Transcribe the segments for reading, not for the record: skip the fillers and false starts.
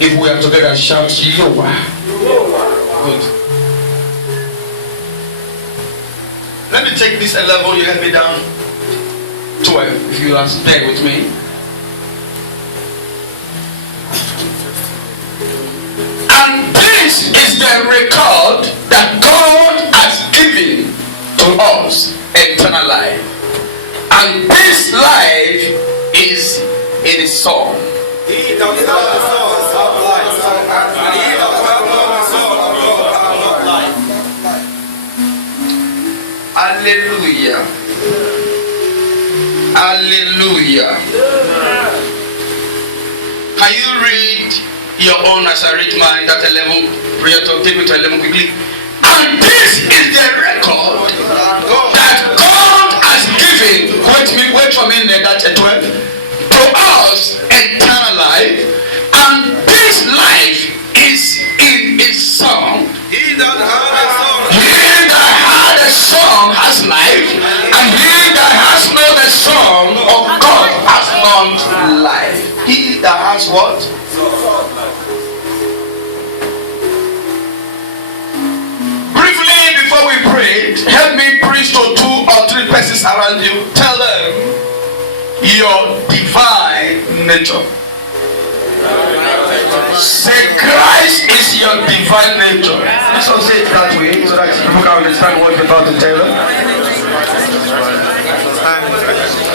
If we are together, shout Yehovah. Good. Let me take this a level. You help me down. 12. If you are there with me. And this is the record that God has given to us, eternal life. And this life is in His Son. He that has the Son have life, and he that hath not the Son of God hath not life. Hallelujah. Hallelujah. Can you read your own as I read mine? That 11 prayer to take me to 11 quickly. And this is the record that God has given. Wait for me there, that's a 12. To us, eternal life. And this life is in His Son. He that had a son has life, and he that has not the Son of God has not life. He that has what? Briefly, before we pray, help me preach to 2 or 3 persons around you. Tell them your divine nature. Say Christ is your divine nature. Let's all say it that way so that people can understand what we're about to tell them.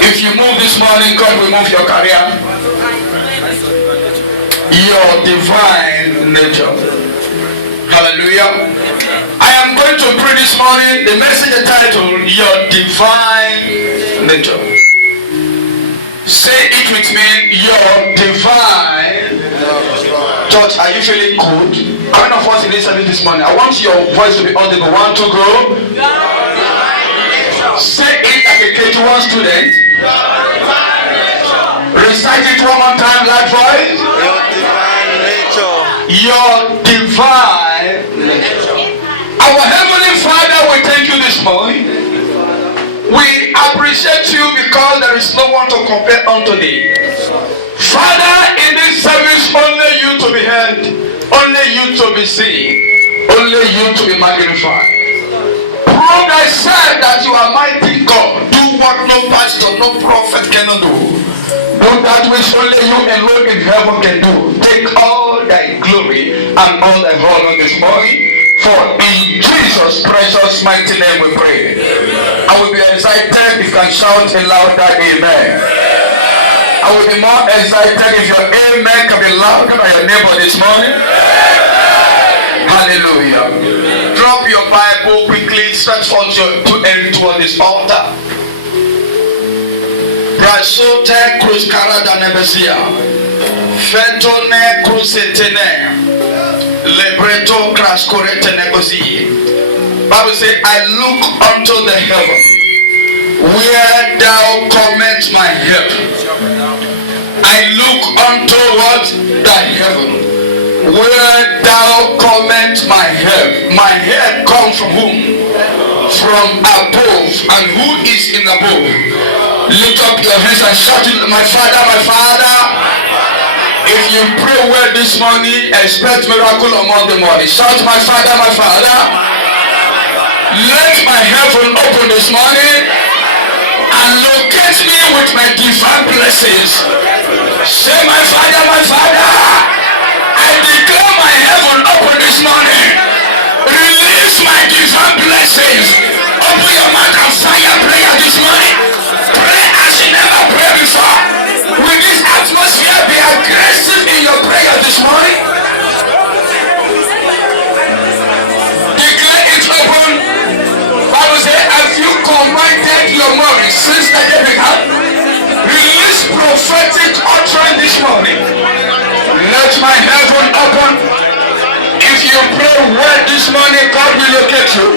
If you move this morning, God will move your career. Your divine nature. Hallelujah. I am going to pray this morning. The message titled Your Divine Nature. Say it with me. Your divine. Church, are you feeling good? How many of us in this service this morning? I want your voice to be audible. 1, 2, go. Say it like a K1 student. Recite it one more time, loud voice. Your divine nature. Your divine nature. Our Heavenly Father, we thank you this morning. We appreciate you because there is no one to compare unto thee. Father, in this service, only you to be heard, only you to be seen, only you to be magnified. Prove thyself that you are mighty God. Do what no pastor, no prophet cannot do. Do that which only you alone in heaven can do. Take all thy glory and all thy honor this morning. For in Jesus' precious mighty name we pray. Amen. I will be excited if you can shout a louder amen. I will be more excited if your amen can be louder than your neighbor this morning. Amen. Hallelujah. Amen. Drop your Bible quickly, stretch forth your 2 hands toward this altar. Brasote cruz carada nebesia. Fetone cruzetene. Lebreto crash correct negozi. Bible say, I look unto the heaven, where thou comest my help. I look unto what? The heaven, where thou comest my help. My help comes from whom? From above. And who is in above? Lift up your hands and shout it, my Father, my Father. If you pray well this morning, expect miracle among the morning. Shout, my Father, my Father. Let my heaven open this morning and locate me with my divine blessings. Say, my Father, my Father. I declare my heaven open this morning. Release my divine blessings. Open your mouth and fire prayer this morning. Pray as you never prayed before. With this atmosphere, be aggressive in your prayer this morning. Declare it open. Bible says, as you commanded your morning since the day began, release prophetic utterance this morning. Let my heaven open. If you pray well this morning, God will locate you.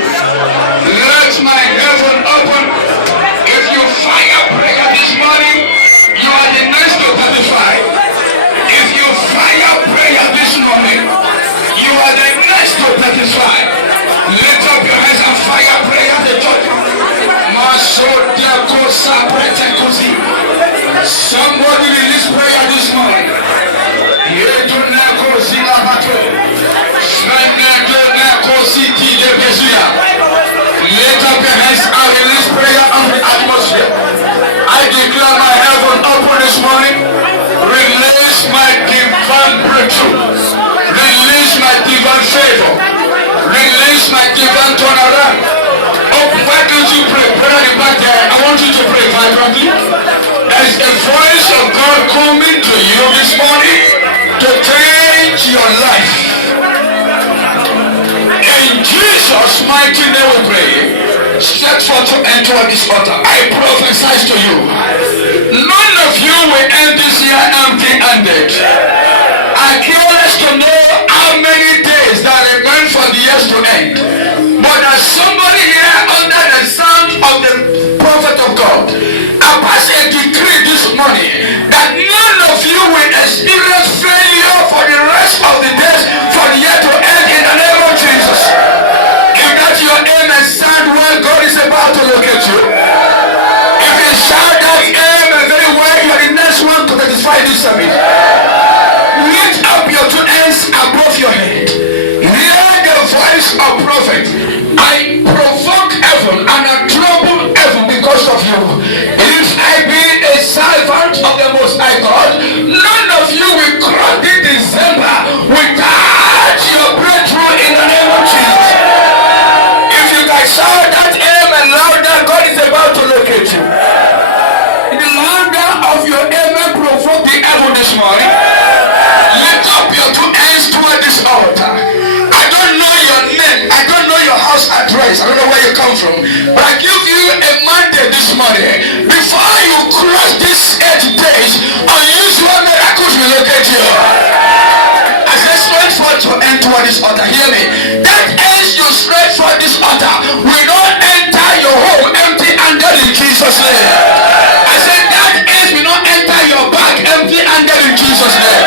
Let my heaven open. If you fire prayer this morning, you are the next to testify. If you fire prayer this morning, you are the next to testify. Lift up your hands and fire prayer the church. Somebody release prayer this morning. Lift up your hands and release prayer on the atmosphere. I declare my heaven open this morning. Release my divine breakthrough. Release my divine favor. Release my divine turnaround. Oh, why don't you pray? Put on the back there. I want you to pray vibrantly. There is a voice of God coming to you this morning to change your life. In Jesus' mighty name we pray. Step forth to enter this altar. I prophesy to you. None of you will end this year empty-handed. I curious to know how many days that remain for the years to end. But there's somebody here under the sound of the prophet of God. I pass a decree this morning that none of you will experience failure for the rest of the days for the year to end in the name of Jesus. If that's your aim and sound well, God is about to locate you. If you shout that aim and very well, you're the next one to satisfy this summit. Lift up your two hands above your head. Hear the voice of prophet. I provoke heaven and I trouble heaven because of you. If I be a servant of the Most High God, none of you will cross this December without your breakthrough in the name of Jesus. If you guys shout that amen louder, God is about to locate you. The louder of your amen provoke the heaven this morning. Lift up your two hands toward this altar. I don't know your name. I don't know your house address. I don't know where you come from. But I give you a mandate this morning. Before you cross this 8 days, unusual miracles will locate you. As I stretch forth to enter this altar, hear me. That hands you stretch for this altar will not enter your home empty-handed in Jesus' name. I said that hands will not enter your bag empty-handed in Jesus' name.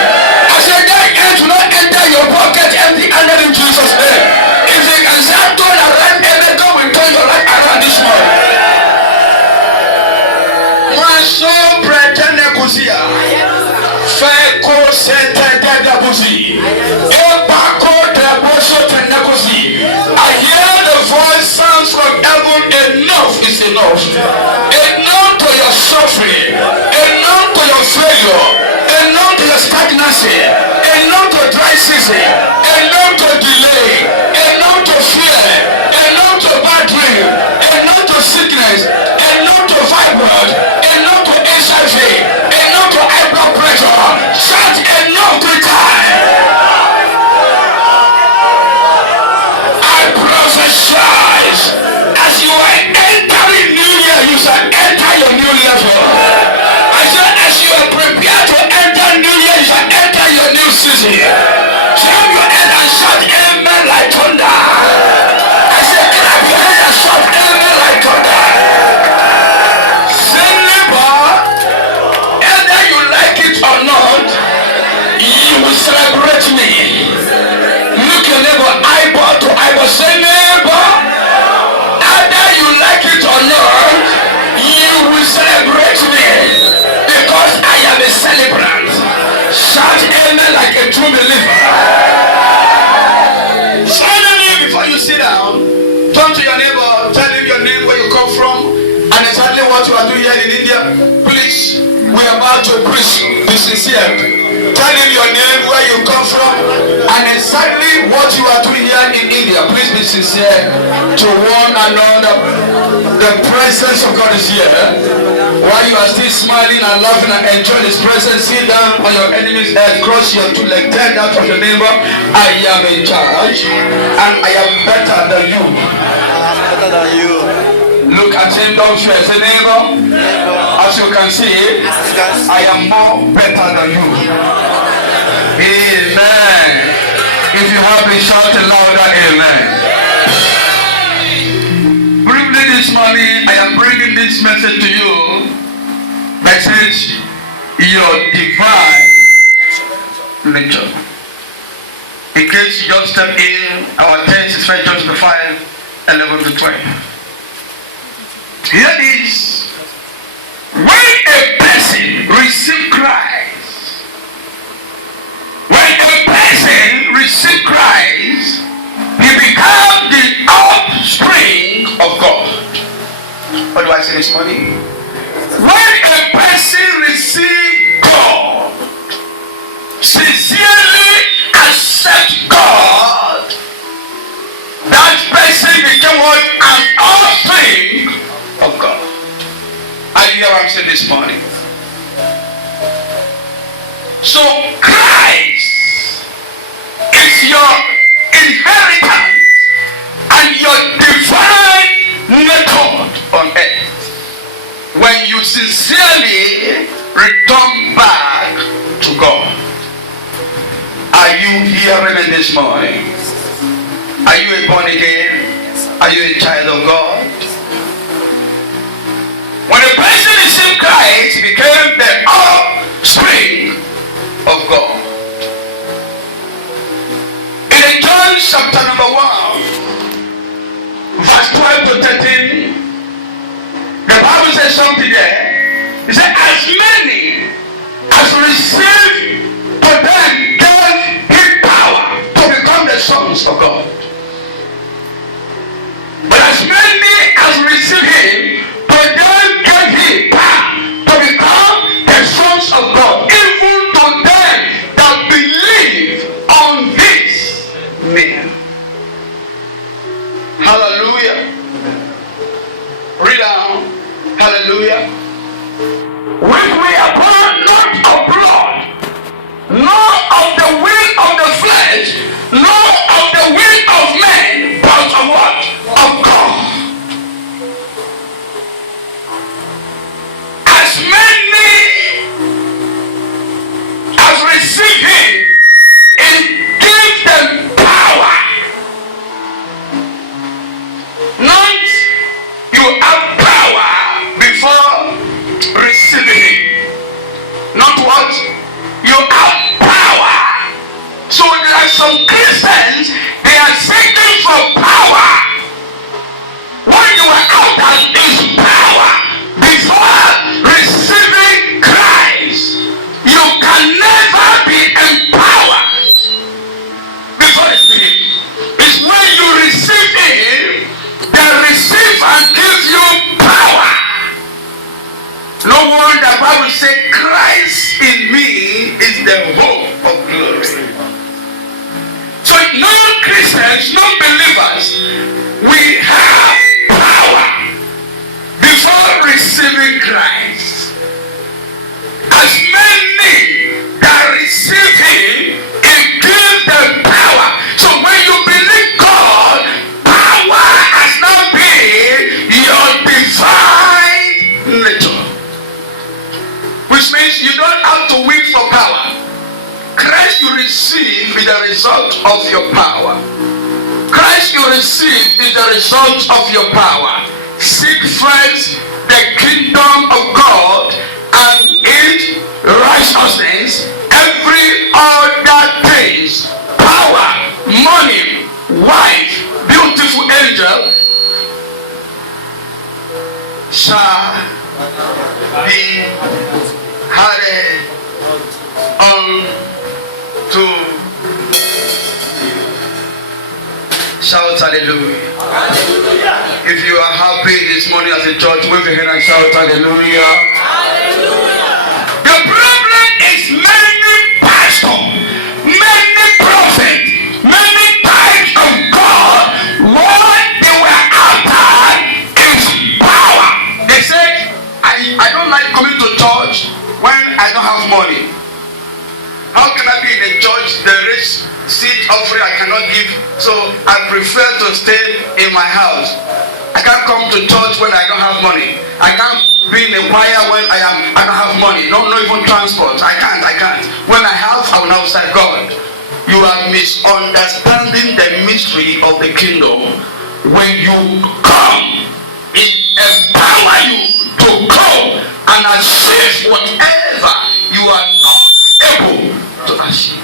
I said that hands will not enter your pocket empty-handed in Jesus' name. If you can start turn around, every God will turn your life around this morning. My soul pretend Kusia. Feko sete debusi. Epako deboso tenekosi. I hear the voice sounds from heaven. Enough is enough. Enough to your suffering. Enough to your failure. Enough to your stagnancy. Enough to dry season. Enough to delay. Enough to fear. Enough to bad dream. Enough to sickness. Enough to fibroid. Enough to HIV. Enough to high blood pressure. Shout enough to time. I prophesy as you are entering new year, you shall enter your new level. I said as you are prepared to enter new year, you shall enter your new season. Clap your head and shout amen like thunder. I said clap your head and shout amen like thunder. Say neighbor, either you like it or not, you will celebrate me. Look your neighbor eyeball to eyeball. Say neighbor, either you like it or not, you will celebrate me because I am a celebrant. Shout amen like a true believer. Finally, before you sit down, turn to your neighbor, tell him your name, where you come from, and exactly what you are doing here in India. Please, we are about to preach. Be sincere. Tell him your name, where you come from, and exactly what you are doing here in India. Please be sincere to one another. The presence of God is here. While you are still smiling and laughing and enjoying His presence, sit down on your enemy's head, cross your two legs, turn out from the neighbor. I am in charge, and I am better than you. Better than you. Look at him, don't fear. Say neighbor. As you can see, I am more better than you. Amen. If you have been shouting louder, amen. Briefly this morning, I am bringing this message to you. Message, your divine nature. In case you just step in, our text is 1 John 5, 11 to 12. Here it is. When a person receives Christ, when a person received Christ, he became the offspring of God. What do I say this morning? When a person receives God, sincerely accept God, that person became what? An offspring of God. Are you hear what I'm saying this morning? So Christ is your inheritance and your divine method on earth. When you sincerely return back to God. Are you hearing me this morning? Are you a born again? Are you a child of God? When a person received Christ, he became the offspring of God. In John chapter number 1, verse 12 to 13, the Bible says something there. It said, as many as received, to them gave him power to become the sons of God. But as many as received him, to them gave him power to become the sons of God, even to them that believe on his name. Hallelujah. Read down. Hallelujah. When we are born not of blood, nor of the will of the flesh, nor of the will of men, but of what? Of God. As many as receive him, it gives them power. Not you have power before receiving him. Not what? You have power. So there are some Christians, they are seeking for power. When you are out of his power before receiving Christ, you can never be empowered before receiving him. It's when you receive him, they receive and give you power. No wonder the Bible says Christ in me is the hope of glory. So non-Christians, non-believers, we have power before receiving Christ. As many that receive him, it gives them power. So when you believe God, power has now been your divine nature. Which means you don't have to wait for power. Christ you receive is the result of your power. Christ you receive is the result of your power. Seek first the kingdom of God and its righteousness. Every other things, power, money, wife, beautiful angel, shall be added unto. Shout hallelujah. Hallelujah. If you are happy this morning as a church, wave your hand and shout hallelujah. Hallelujah. The problem is many pastors, many prophets, many types of God, what they were after is power. They said, I don't like coming to church when I don't have money. How can I be in a church, there is seed offering I cannot give, so I prefer to stay in my house. I can't come to church when I don't have money. I can't be in a choir when I don't have money. Not even transport. I can't. When I have, I will now serve God. You are misunderstanding the mystery of the kingdom. When you come, it empower you to go and achieve whatever you are not able to achieve.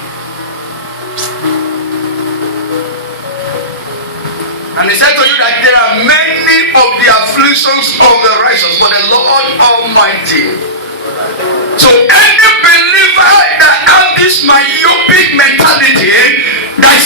And he said to you that there are many of the afflictions of the righteous, but the Lord Almighty. So any believer that has this myopic mentality, that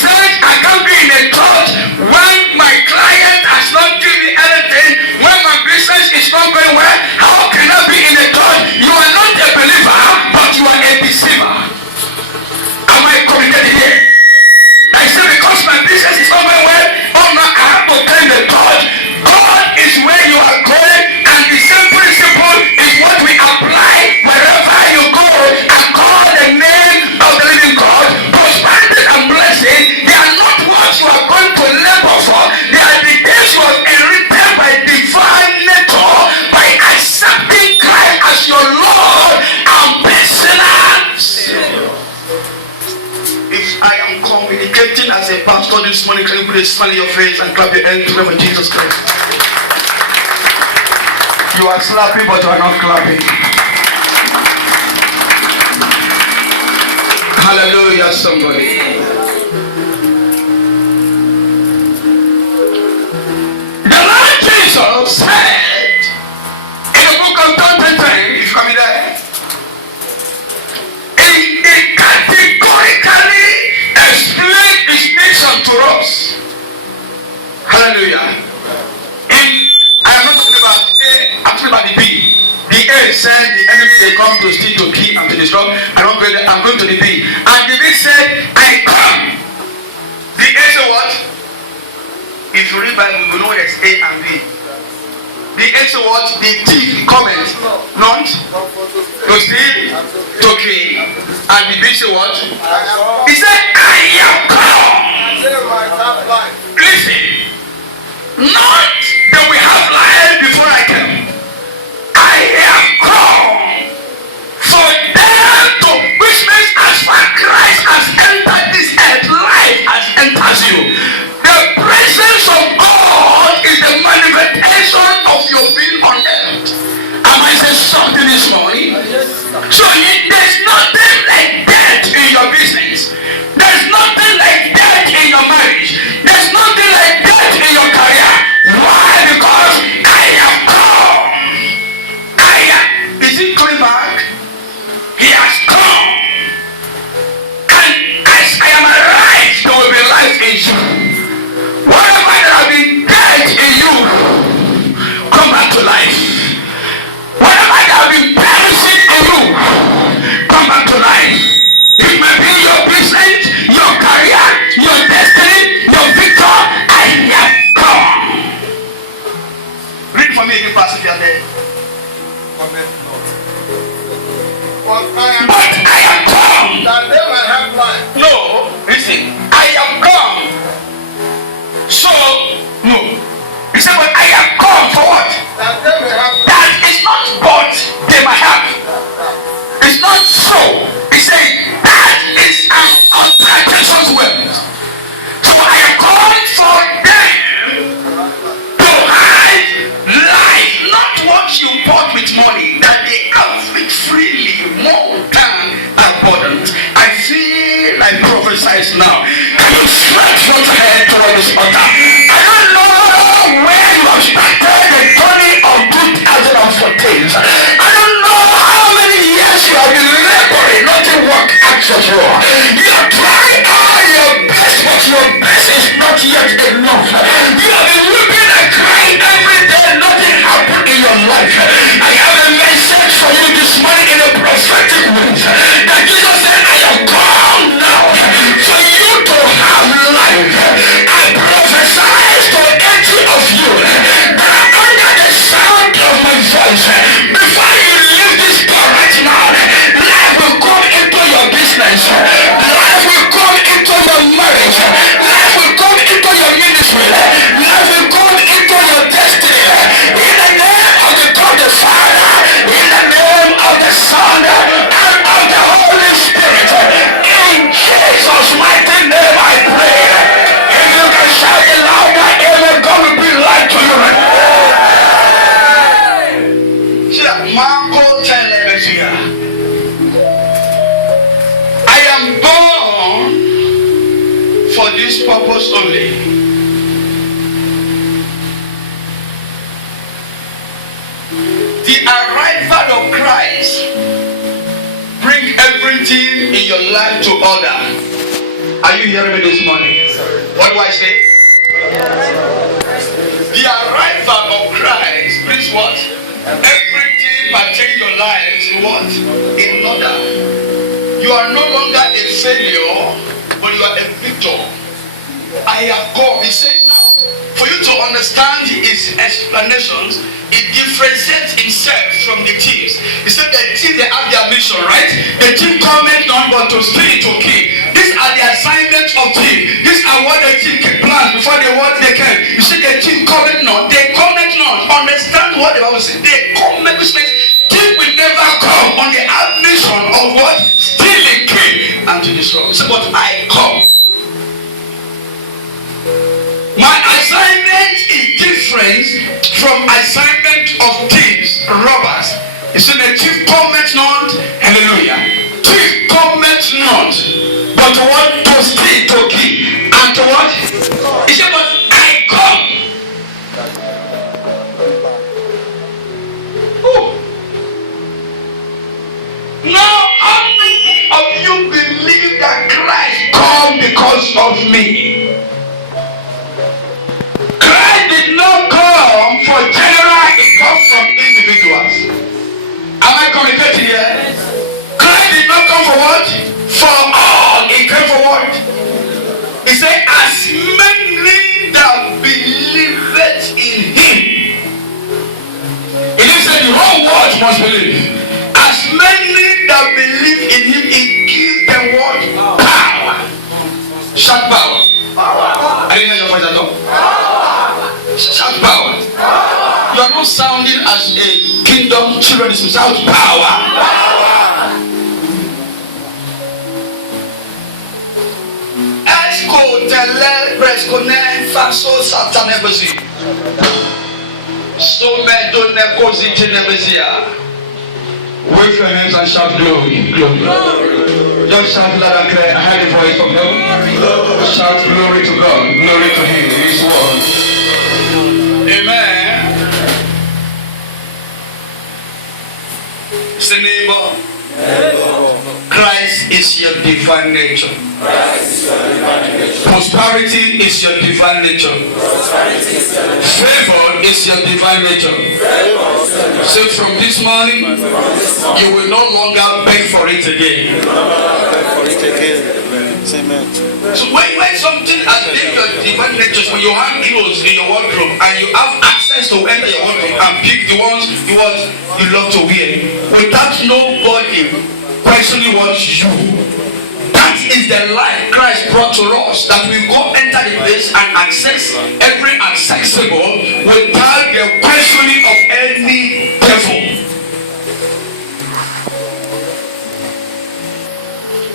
I am communicating as a pastor this morning. Can you put a smile on your face and clap your hands to them for Jesus Christ? You are slapping, but you are not clapping. Hallelujah, somebody. The Lord Jesus said in the book of John 10, if you come there, he categorically explained his mission to us. Hallelujah. I'm not talking about A, I'm talking about the B. The A said the enemy they come to steal, to kill, and to destroy. I'm going to the B. And the B said, I come. The A said what? If you read Bible, you know there's A and B. The A said what? The thief comment. Not to steal, to kill. And the B said what? He said, I am come. Listen. Not that we have life before I came. I am come for them to, which means as far Christ has entered this earth, life has entered you. The presence of God is the manifestation of your being on earth. Am I saying something this morning? So there's nothing like that in your business. There's nothing like that in your marriage. There's nothing like that in your career. Why? Because I am come. Is he coming back? He has come. And as I am alive, there will be life in you. Whatever that has been dead in you, come back to life. Whatever that has been perishing in you, come back to life. It may be your business, your career, your destiny, your victor. I have come. Read for me if you pass if you are there. But I am come that they will have life. No, listen. I am come. So, no. He said, but I am come for what? That they will have life. That is not what they might have. It's not so. He said, that is an unpretentious word. So I am calling for them to have life, not what you bought with money, that they have it freely, more than abundant. I feel like prophesize now. Can you stretch your hand toward this altar? I don't know where you have started the journey of 2014. I don't know how many years you have been laboring, nothing work access for. You have tried all your best, but your best is not yet enough. You have been weeping and crying every day, nothing happened in your life. I have a message for you this morning in a prophetic way that Jesus said, I am come now for you to have life. I prophesy to each of you that are under the sound of my voice. Before you leave this door right now, life will come into your business. Life will come into your marriage. Life will come into your ministry. Life will come into your destiny. In the name of the God the Father, in the name of the Son, and of the Holy Spirit. In Jesus' mighty name I pray. If you can shout it louder, amen, God will bring light to you. Marco Telemesia. I am born for this purpose only. The arrival of Christ bring everything in your life to order. Are you hearing me this morning? What do I say? The arrival of Christ brings what? Everything pertaining your lives in what? In order. You are no longer a failure, but you are a victor. I have God. He said now, for you to understand his explanations, it differentiates himself from the thieves. He said the thieves, they have their mission, right? The thief cometh not but to steal, to kill. These are the assignments of thief. These are what the thief plans before they what they can. You see the thief cometh not, they cometh not. Understand what the Bible says. They cometh, which means thief will never come on the mission of what? Stealing, kill, and to destroy. He said, but I come. My assignment is different from assignment of thieves, robbers. He said, the thief cometh not, hallelujah. Thief cometh not, but what? To steal, to kill, and to what? He said, but I come. Oh. Now, how many of you believe that Christ come because of me? Christ did not come for general, it comes from individuals. Am I communicating here? Christ did not come for what? For all. He came for what? He said, as many that believeth in him. He didn't say the whole world must believe. As many that believe in him, he gives them what? Power. Shout power. I didn't hear your voice at all. Shout power. You are not sounding as a kingdom children. Shout power. Esco tele prescone faso satanebezi. So me don't negozi tenebezia. Wave your hands and shout glory, glory. Just shout loud and clear. I heard the voice of God. Shout glory to God, glory to him, his word. Amen. Say neighbor. Christ is your divine nature. Prosperity is your divine nature. Favor is your divine nature. So from this morning, you will no longer beg for it again. So when something has been your divine nature, when you have clothes in your wardrobe and you have access to enter your wardrobe and pick the ones you love to wear, without nobody questioning what you. That is the life Christ brought to us, that we go enter the place and access every accessible without the questioning of any devil.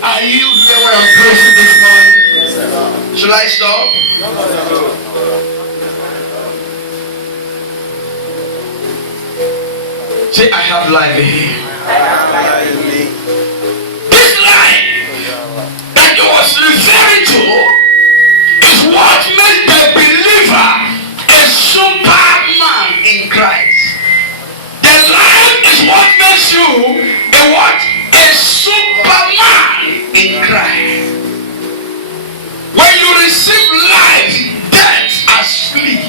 Are you here where I'm praising this morning? Should I stop? Say, I have life in me. This life that you was referring to is what makes the believer a superman in Christ. The life is what makes you a what? A superman in Christ. When you receive life, death as flee,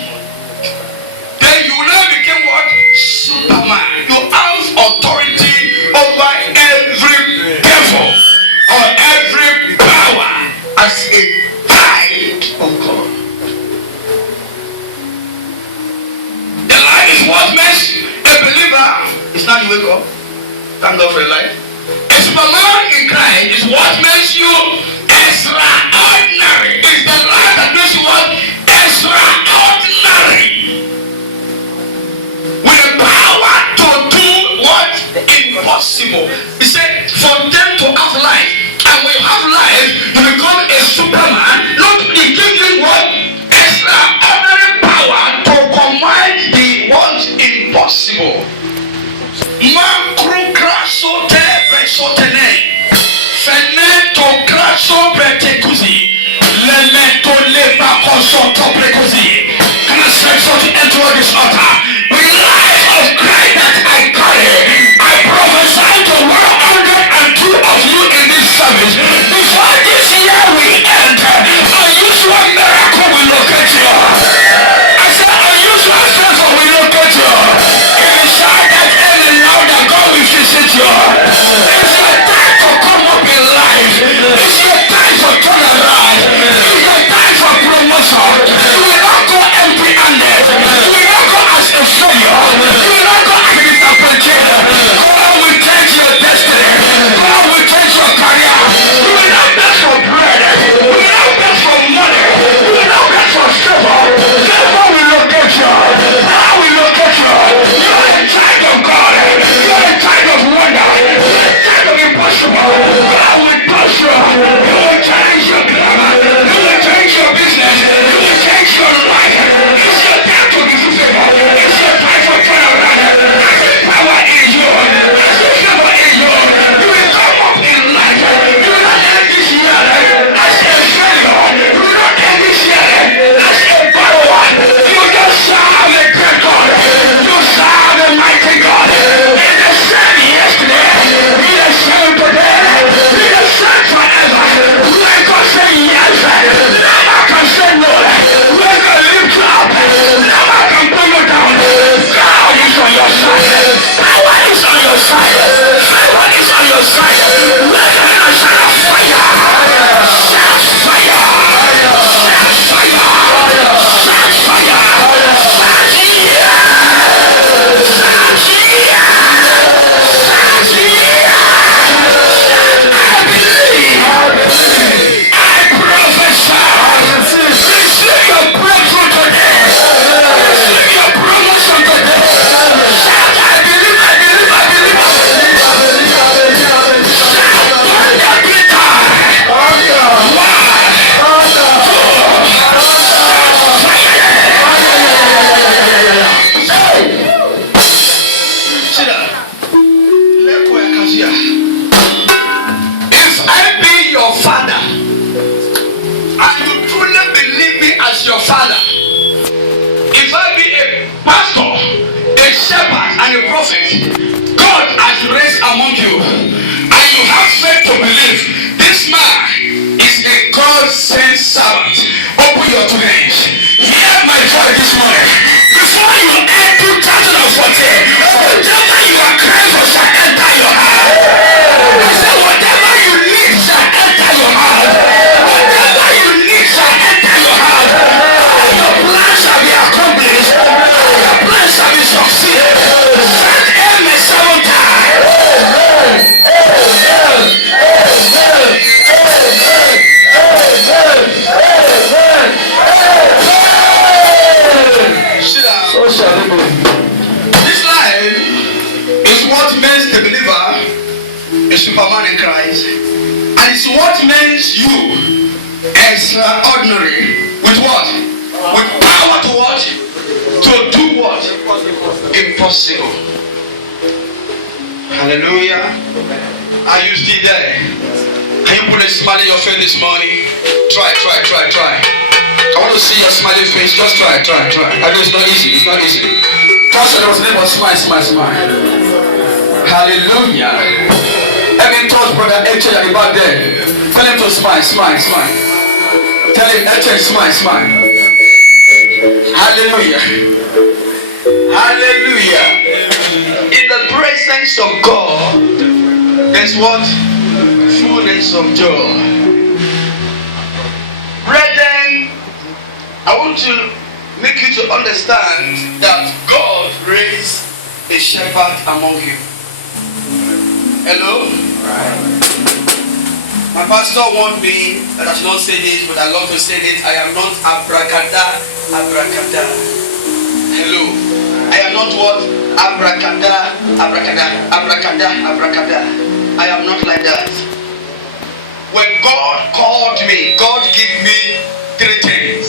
then you now become what? Superman. You have authority over every devil or every power as a child of God. The life is what makes a believer. It's not you wake up. Thank God for your life. A superman in Christ is what makes you extraordinary. It's the life that makes you what? Extraordinary. With the power to do what? Impossible. He said, for them to have life, and when you have life, you become a superman. Not he gives you what? Extraordinary power to command the what? Impossible. Man kru kraso te besotene. Fene to kraso extraordinary. With what? With power to what? To do what? Impossible. Hallelujah. Are you still there? Can you put a smile in your face this morning? Try. I want to see your smiling face. Just try. I know it's not easy. Pastor, there was name of smile. Hallelujah. Every touch brother H at the back there. Tell him to smile. Tell him H, smile. Hallelujah. In the presence of God, there's what? Fullness of joy. Brethren, I want to make you to understand that God raised a shepherd among you. Hello? My pastor warned me that I should not say this, but I love to say this. I am not abracadabra. Hello? I am not what? Abracadabra. I am not like that. When God called me, God gave me 3 things.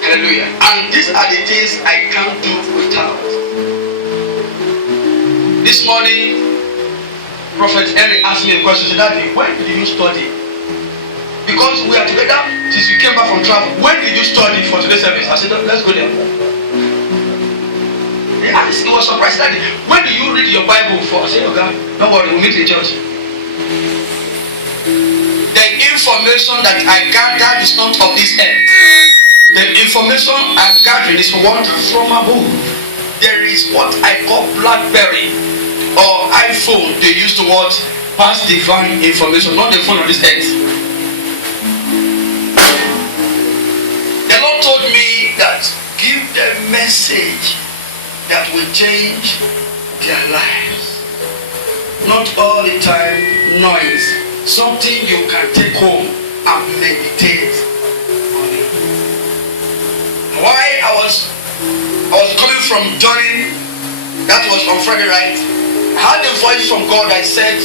Hallelujah. And these are the things I can't do without. This morning, Prophet Henry asked me a question. He said, Daddy, when did you study? Because we are together since we came back from travel. When did you study for today's service? I said, let's go there. He was surprised. Daddy, when do you read your Bible for? I said, okay, don't worry, we'll meet in church. The information that I gathered is not of this earth. The information I'm gathering is what? From above. There is what I call BlackBerry or iPhone. They use to what? Pass divine information, not the phone on this earth. The Lord told me that give them message that will change their lives. Not all the time noise. Something you can take home and meditate on it. Why I was coming from joining, that was on Friday, right? I had a voice from God that said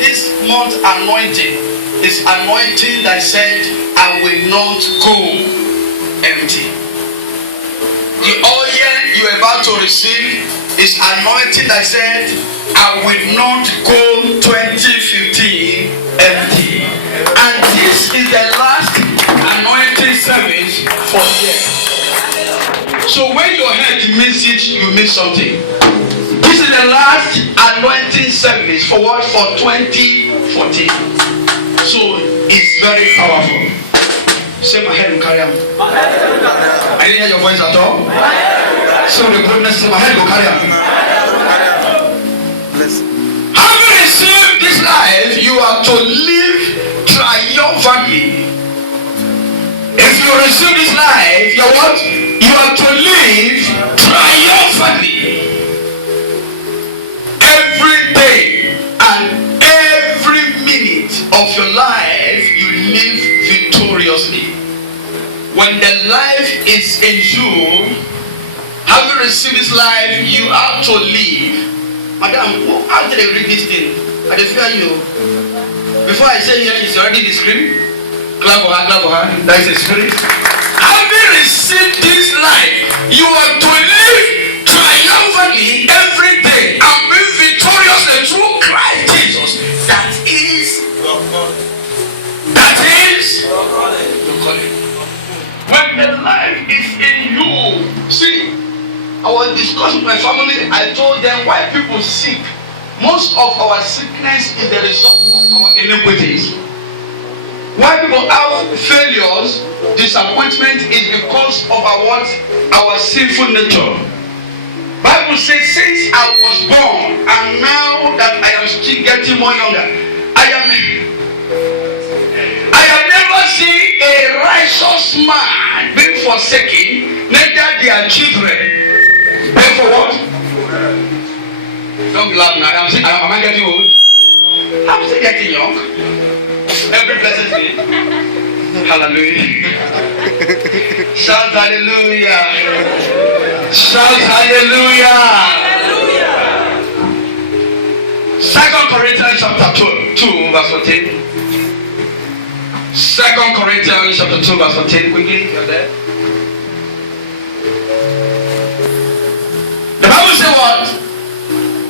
this month anointing is anointing that said I will not go empty. The oil you are about to receive is anointing that said I will not go 2015 empty. And this is the last anointing service for the year. So when your head miss it, you miss something. This is the last anointing service for what? For 2014. So it's very powerful. Say my head will carry on. I didn't hear your voice at all. So the goodness in my head will carry on. Having received this life, you are to live triumphantly. If you receive this life, you're what? You are to live triumphantly. Every day and every minute of your life, you live victoriously. When the life is in you, having received this life, you have to live. Madam, how did I read this thing? I fear you. Before I say here, it's already the script. Clap for her. That is a spirit. Having received this life, you are to live triumphantly every day and be victoriously through Christ Jesus. That is your calling. When the life is in you, see, I was discussing with my family. I told them why people sick. Most of our sickness is the result of our iniquities. Why people have failures, disappointment is because of our sinful nature. Bible says, since I was born and now that I am still getting more younger, I have never seen a righteous man being forsaken, neither their children. Pay for what? Don't laugh now. Am I getting old? I'm still getting young. Every blessed day. Hallelujah. Shout hallelujah. Shout hallelujah. 2 Corinthians chapter 2 verse 14. 2 Corinthians chapter 2 verse 14. Quickly, if you're there. The Bible says what?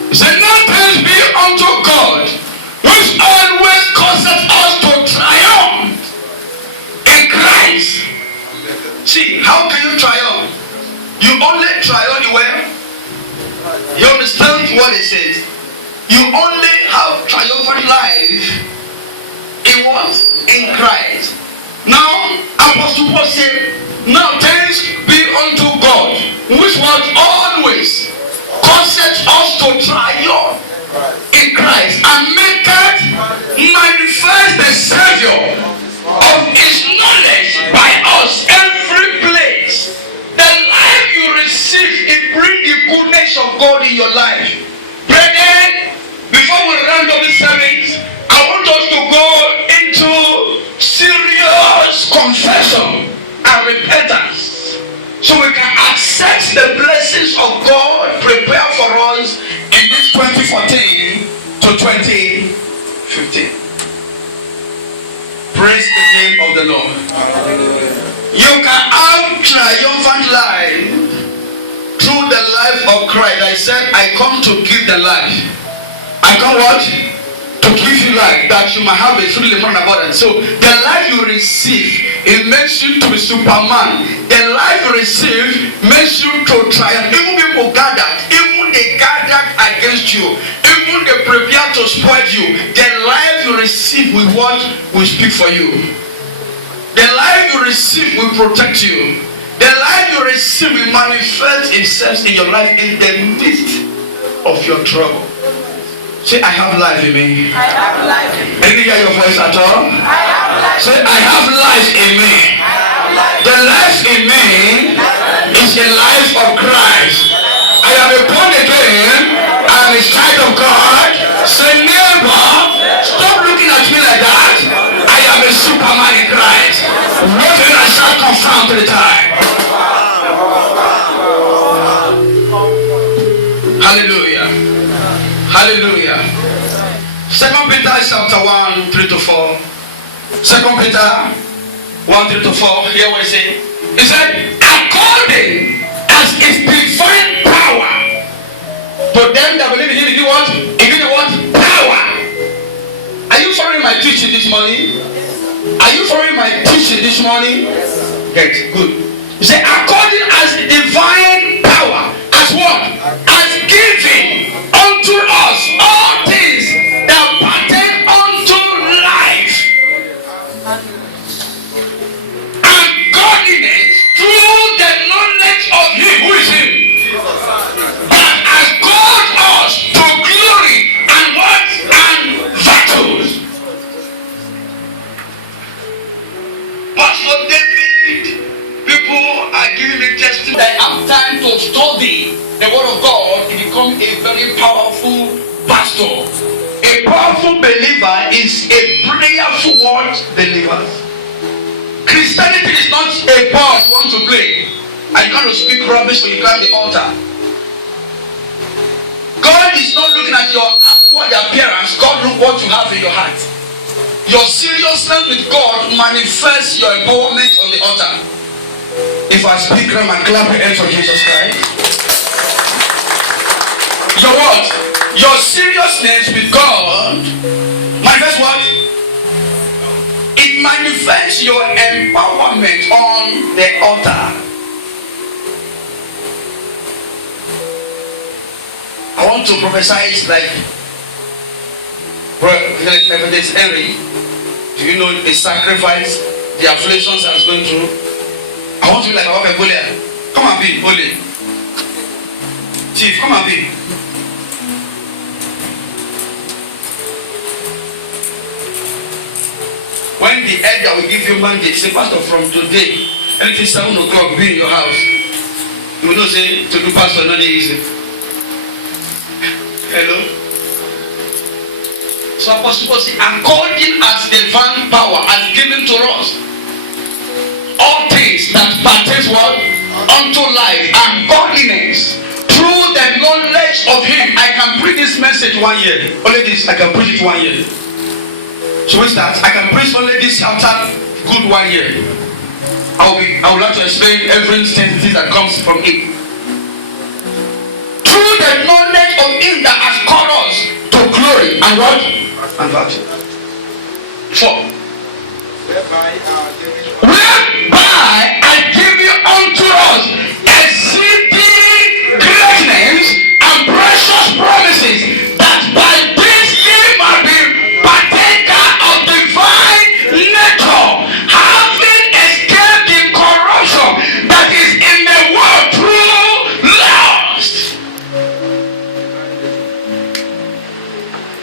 It says, now thanks be unto God, which always causes us to triumph in Christ. See, how can you triumph? You only triumph where? You understand what it says? You only have triumphant life in what? In Christ. Now, Apostle Paul said, now thanks be unto God, which was always causes us to triumph in Christ, and maketh manifest the Savior of his knowledge by us every place. The life you receive, it brings the goodness of God in your life. Brethren, before we round up the service, I want us to go into serious confession and repentance, so we can accept the blessings of God prepared for us in this 2014 to 2015. Praise the name of the Lord. You can have triumphant life through the life of Christ. I said, I come to give the life. I come what? To give you life, that you might have a truly more abundance. So the life you receive, it makes you to be Superman. The life you receive makes you to triumph. Even people gathered, even they gathered against you, even they prepare to spoil you. The life you receive with what will speak for you. The life you receive will protect you. The life you receive will manifest itself in your life in the midst of your trouble. Say, I have life in me. I have life in me. Can you hear your voice at all? I have life. Say, I have life in me. I have life. The life in me is the life of Christ. I am a born again. I am a child of God. Say, neighbor, stop looking at me like that. I am a Superman in Christ. Nothing I shall confirm to the time. Hallelujah. Hallelujah. 2 Peter chapter 1, 3 to 4. 2 Peter 1, 3 to 4. Here we say, he said, according as his divine power, to them that believe in him, he give what? He give what? Power. Are you following my teaching this morning? Are you following my teaching this morning? Yes, good. He said, according as divine power, as what? As giving unto us all things that pertain unto life and godliness through the knowledge of him. Who is him? That has called us to glory and what? And virtues. Pastor David, people are giving me testimony that I have time to study the word of God to become a very powerful pastor. A powerful believer is a prayerful word believer. Christianity is not a ball you want to play and you want to speak rubbish when you climb the altar. God is not looking at your outward appearance. God looks what you have in your heart. Your seriousness with God manifests your empowerment on the altar. If I speak and clap your hands for Jesus Christ. Your what? Your seriousness with God manifests what? It manifests your empowerment on the altar. I want to prophesy like Evangelist Henry. Do you know the sacrifice, the afflictions I was going through? I want to be like a Goliath. Come and be holy. Chief, come and be. When the elder will give you mandate, say, Pastor, from today, anything 7 o'clock, be in your house. You will not say, to do pastor, not easy. Hello? So Apostle Paul says, according as divine power has given to us all things that pertain what? Unto life and godliness through the knowledge of him. I can preach this message 1 year. Only this, I can preach it 1 year. So we start. I can preach only this chapter good 1 year. I would like to explain every sentence that comes from it. Through the knowledge of him that has called us to glory and what? And virtue. 4. Whereby I give you unto us exceeding greatness and precious promises, that by this ye might be partaker of divine nature, having escaped the corruption that is in the world through lust.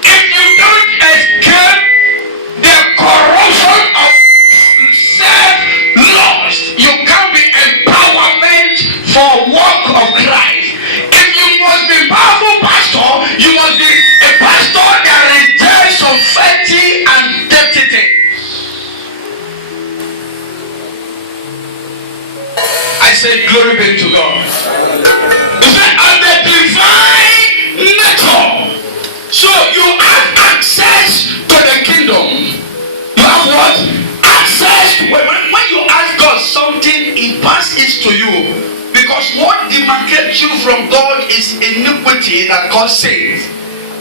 If you don't escape the corruption of self-lust, you can't be empowerment for work of Christ. If you must be powerful pastor, you must be a pastor that rejects some fatty and dirty things. I say glory be to God. You say of the divine nature. So you have access to the kingdom. You have what? Access. When you ask God something, He passes to you. Because what demarcates you from God is iniquity that God saves.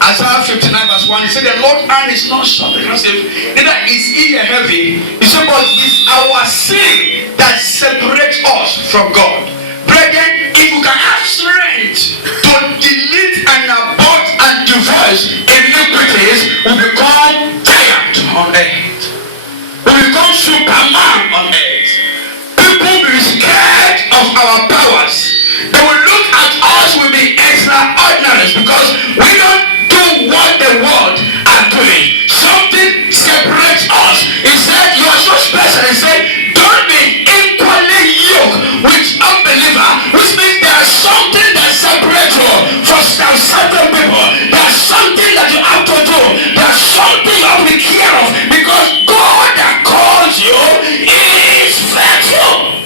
Isaiah 59 verse 1, He said, the Lord's hand is not short, He cannot save, neither is He heavy. He said, but it's our sin that separates us from God. Brethren, if you can have strength to delete and abort and divorce iniquities, we become giant on earth. We become Superman on earth. People will be scared of our powers. They will look at us with the extraordinary because we don't do what the world are doing. Something separates us. He said, you are so special. He said, don't be equally yoked with unbeliever, which means there is something that separates you from certain people. There's something that you have to do. There's something you have to be care of, because God that calls you is faithful.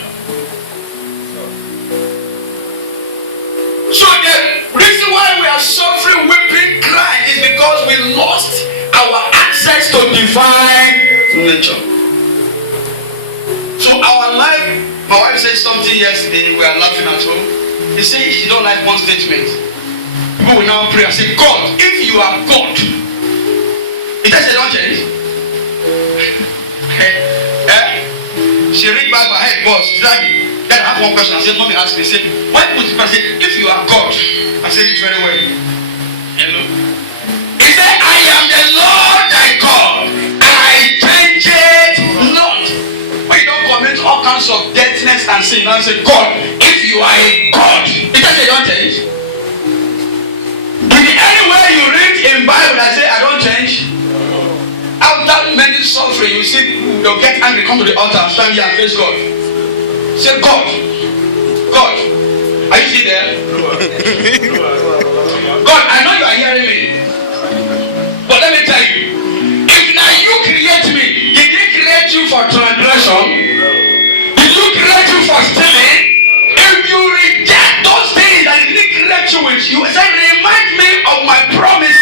So the reason why we are suffering, weeping, crying is because we lost our access to divine nature. So our life, my wife said something yesterday, we are laughing at home. He said she don't like one statement. People will now pray and say, God, if you are God, it doesn't don't change. She read back my head, boss, Daddy. Then I have one question. I said, Mommy asked me, say, why would you say, if you are God? I said it very well. Hello. He said, I am the Lord thy God, and I change it not. When you don't commit all kinds of dirtiness and sin, I say, God, if you are a God, it doesn't don't change. Did anywhere you read in Bible that say I don't change? After many suffering, you see, you'll get angry, come to the altar, stand here and face God. Say, God, God, are you still there? God, I know you are hearing me, but let me tell you, if now you create me, did He create you for transgression? Did you create you for stealing? If you reject those things that He didn't create you with, you say, remind me of my promises,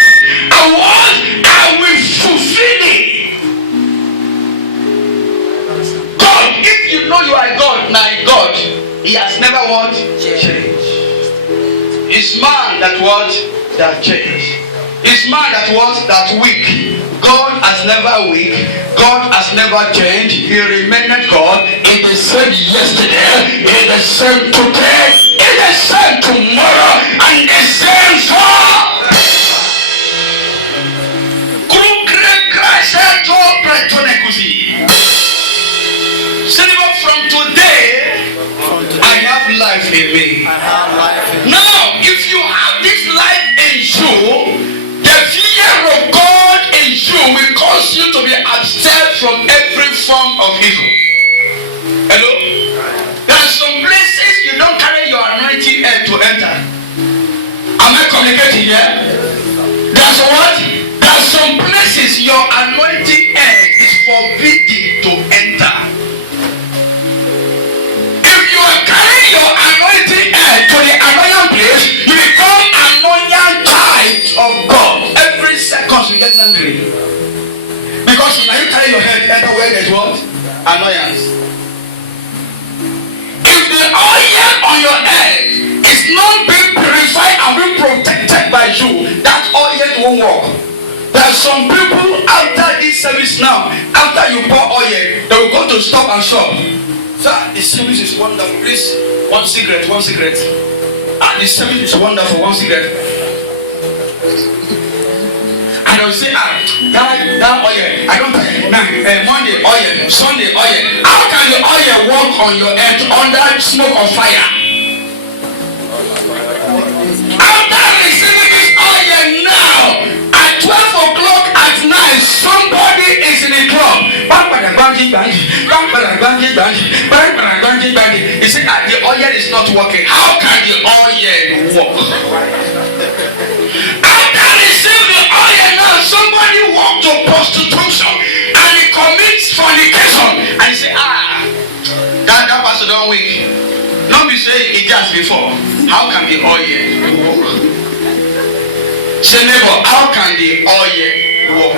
and what I will fulfill it. God, if you know you are God, my God, He has never what? Changed. It's man that what? That changed. It's man that what? That weak. God has never weak. God has never changed. He remained God. He is the same yesterday. He is the same today. He is the same tomorrow. And the same for. From today, I have life in me. Now, if you have this life in you, the fear of God in you will cause you to be abstain from every form of evil. Hello? There are some places you don't carry your anointing air to enter. Am I communicating here? There's what? There are some places your anointing air is forbidden to enter. Carry your anointing air to the anointing place, you become anointing child of God. Every second you get angry because in enter where there's what? Annoyance. If the oil on your head is not being purified and being protected by you, that oil won't work. There are some people after this service now, after you pour oil, they will go to Stop and Shop. Sir, the service is wonderful. Please, one cigarette. And the service is wonderful, one cigarette. And they'll say, that oil, I don't Monday oil, Sunday oil. How can the oil work on your head under smoke of fire? After receiving this oil now, at 12 o'clock at night, somebody is in a club. He said, the oil is not working. How can the oil work? After receiving the oil now, somebody walked to prostitution and he commits fornication. And he said, that pastor don't weak. Don't be saying it just before. How can the oil work? Say neighbor, how can the oil work?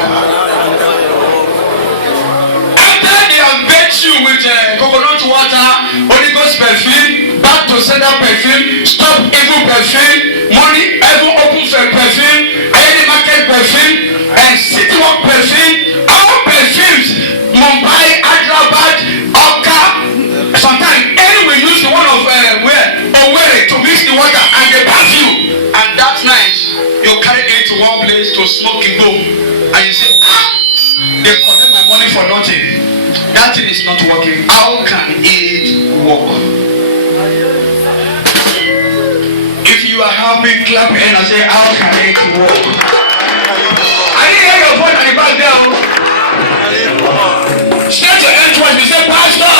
After they have bathed you with coconut water, Holy Ghost perfume, back to sender perfume, stop evil perfume, money evil open for perfume, any market perfume, and city walk perfume, all perfumes, Mumbai, Hyderabad, Oka, sometimes anyway use the one of Owerri to mix the water and they bath you. And that night, you carry it to one place to smoke and go. And you say, they collect my money for nothing. That thing is not working. How can it work? If you are happy, clap and say, how can it work? I didn't hear your voice at the back there. Stretch your hand towards me. Say, Pastor,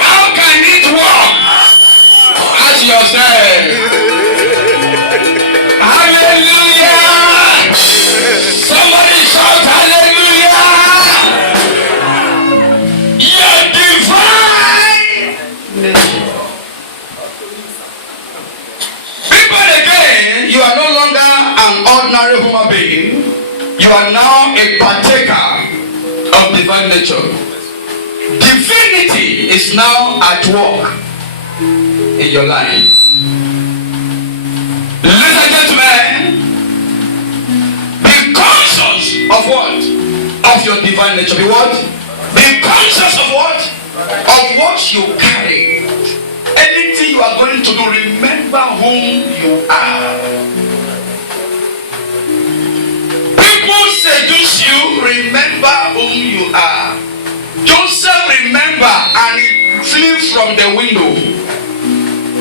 how can it work? Ask yourself. Hallelujah! Somebody shout hallelujah! You're divine! People again, you are no longer an ordinary human being. You are now a partaker of divine nature. Divinity is now at work in your life. Ladies and gentlemen, be conscious of what? Of your divine nature. Be what? Be conscious of what? Of what you carry. Anything you are going to do, remember whom you are. People seduce you, remember whom you are. Joseph remember and he flew from the window.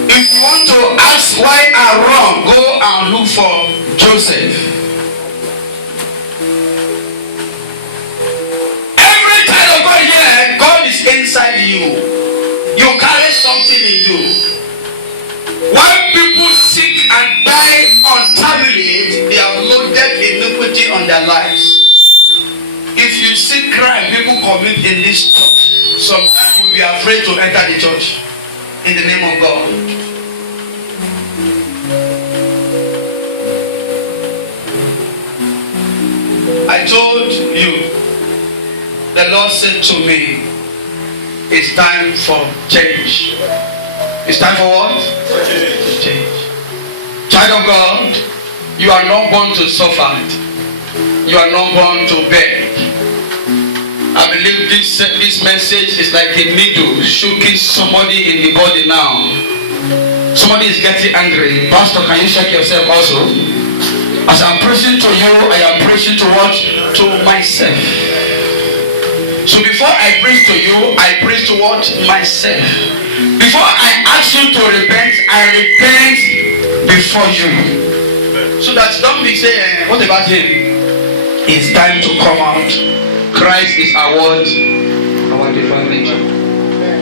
If you want to ask why I'm wrong, go and look for Joseph. Every child of God here, God is inside you. You carry something in you. When people sick and die untimely, they have loaded iniquity on their lives. If you see crime people commit in this church, sometimes we'll be afraid to enter the church. In the name of God. I told you, the Lord said to me, it's time for change. It's time for what? Change. Child of God, you are not born to suffer. You are not born to beg. I believe this message is like a needle shooting somebody in the body now. Somebody is getting angry. Pastor, can you check yourself also? As I'm preaching to you, I am preaching to what? To myself. So before I preach to you, I preach to what? Myself. Before I ask you to repent, I repent before you. So that don't be saying, what about him? It's time to come out. Christ is our word, our divine nature.